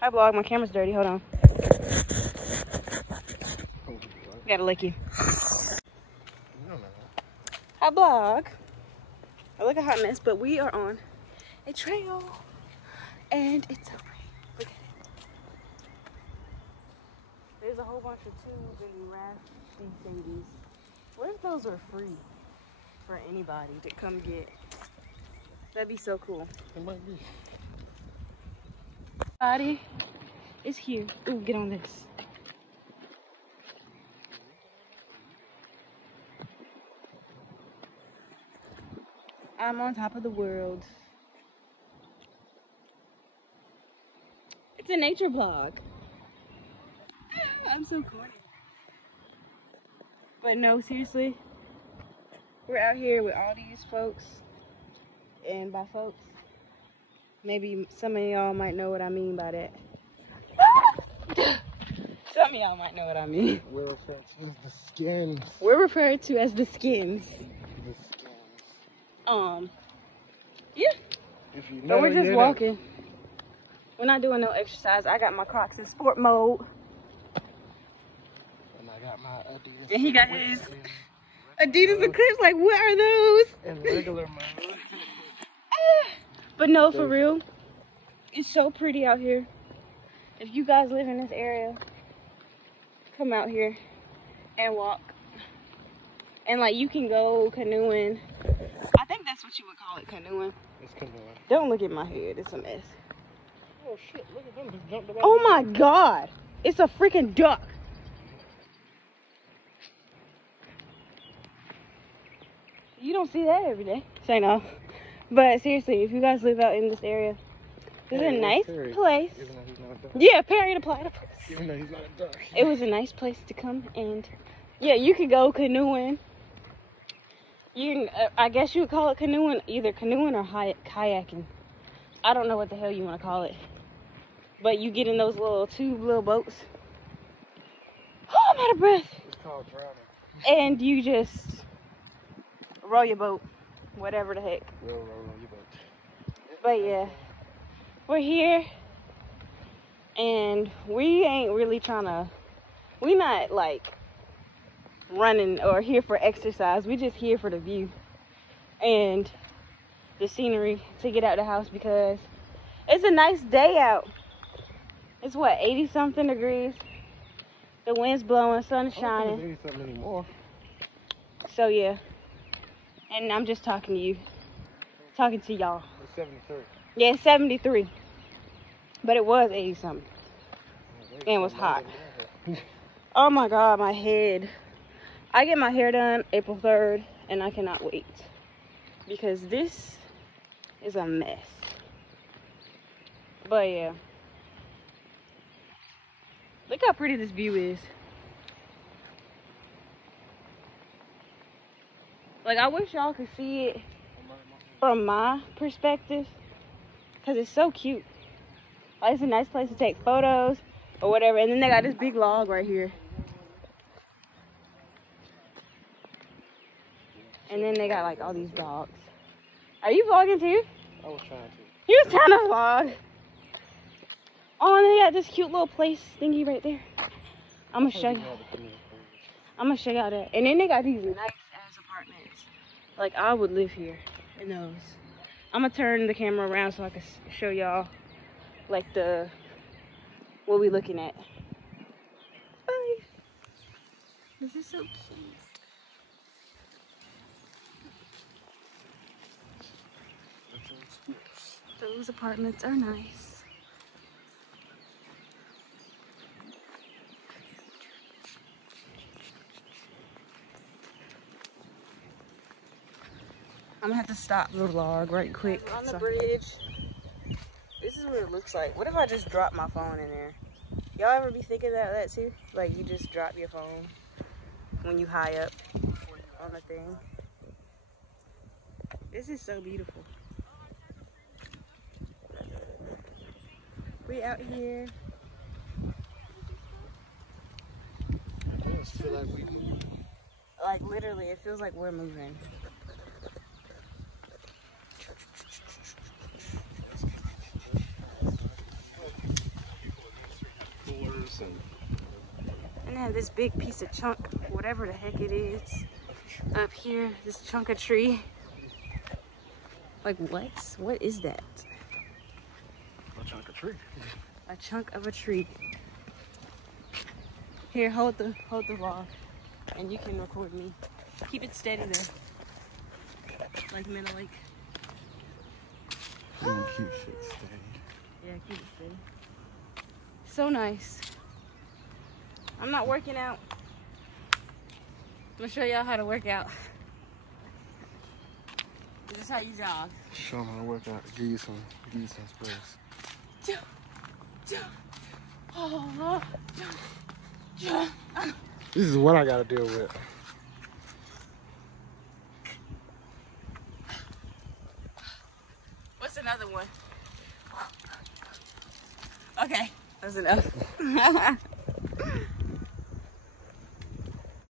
Hi, vlog. My camera's dirty. Hold on. Gotta lick you. Hi, vlog. I look a hot mess, but we are on a trail, and it's so pretty. Look at it. There's a whole bunch of tubes and rafting thingies. What if those were free for anybody to come get? That'd be so cool. It might be. Body is here. Ooh, get on this. I'm on top of the world. It's a nature vlog. I'm so corny. But no, seriously. We're out here with all these folks. And by folks, maybe some of y'all might know what I mean by that. Some of y'all might know what I mean. We're referred to as the skins. We're referred to as the skins. The skins. Yeah. If you But we're just walking. We're not doing no exercise. I got my Crocs in sport mode. And I got my Adidas. And he got his Adidas Eclipse. Like, what are those? In regular mode. But no, for real. It's so pretty out here. If you guys live in this area, come out here and walk. And like, you can go canoeing. I think that's what you would call it, canoeing. It's canoeing. Don't look at my head. It's a mess. Oh shit, look at them just jumped around. Oh my god. It's a freaking duck. You don't see that every day. Say no. But seriously, if you guys live out in this area, this is a nice place. Even though he's not a duck. Yeah, Perry the platypus. Even though he's not a duck. It was a nice place to come, and yeah, you could go canoeing. You can, I guess you would call it canoeing, either canoeing or kayaking. I don't know what the hell you want to call it. But you get in those little little boats. Oh, I'm out of breath. It's called drowning. And you just row your boat, whatever the heck. Row your boat. But yeah, we're here, and we ain't really we not like running or here for exercise. We just here for the view and the scenery to get out the house because it's a nice day out. It's what, 80 something degrees. The wind's blowing, sun is shining. I don't think it's 80 something anymore. So yeah, and I'm just talking to you, talking to y'all. It's 73. Yeah, it's 73, but it was 80 something, and it was hot. Oh my god, my head. I get my hair done April 3rd, and I cannot wait because this is a mess. But yeah, look how pretty this view is. Like, I wish y'all could see it from my perspective because it's so cute. Like, it's a nice place to take photos or whatever. And then they got this big log right here. And then they got like all these dogs. Are you vlogging too? I was trying to. You was trying to vlog. Oh, and they got this cute little place thingy right there. I'm gonna show you. I'm gonna show y'all that. And then they got these nice ass apartments. Like, I would live here in those. I'm gonna turn the camera around so I can show y'all like what we looking at. Bye. This is so cute. Those apartments are nice. I'm gonna have to stop the vlog right quick. On the bridge. This is what it looks like. What if I just drop my phone in there? Y'all ever be thinking that too? Like, you just drop your phone when you high up on the thing. This is so beautiful. We out here. I just feel like we move. Like, literally, it feels like we're moving. have this big piece of chunk, whatever the heck it is, up here. This chunk of tree. Like what? What is that? A chunk of tree. A chunk of a tree. Here, hold the vlog, and you can record me. Keep it steady there. Like middle like. Keep shit steady. Yeah, keep it steady. So nice. I'm not working out. I'm gonna show y'all how to work out. This is how you jog. Show them how to work out. Give you some space. This is what I gotta deal with. What's another one? Okay, that's enough.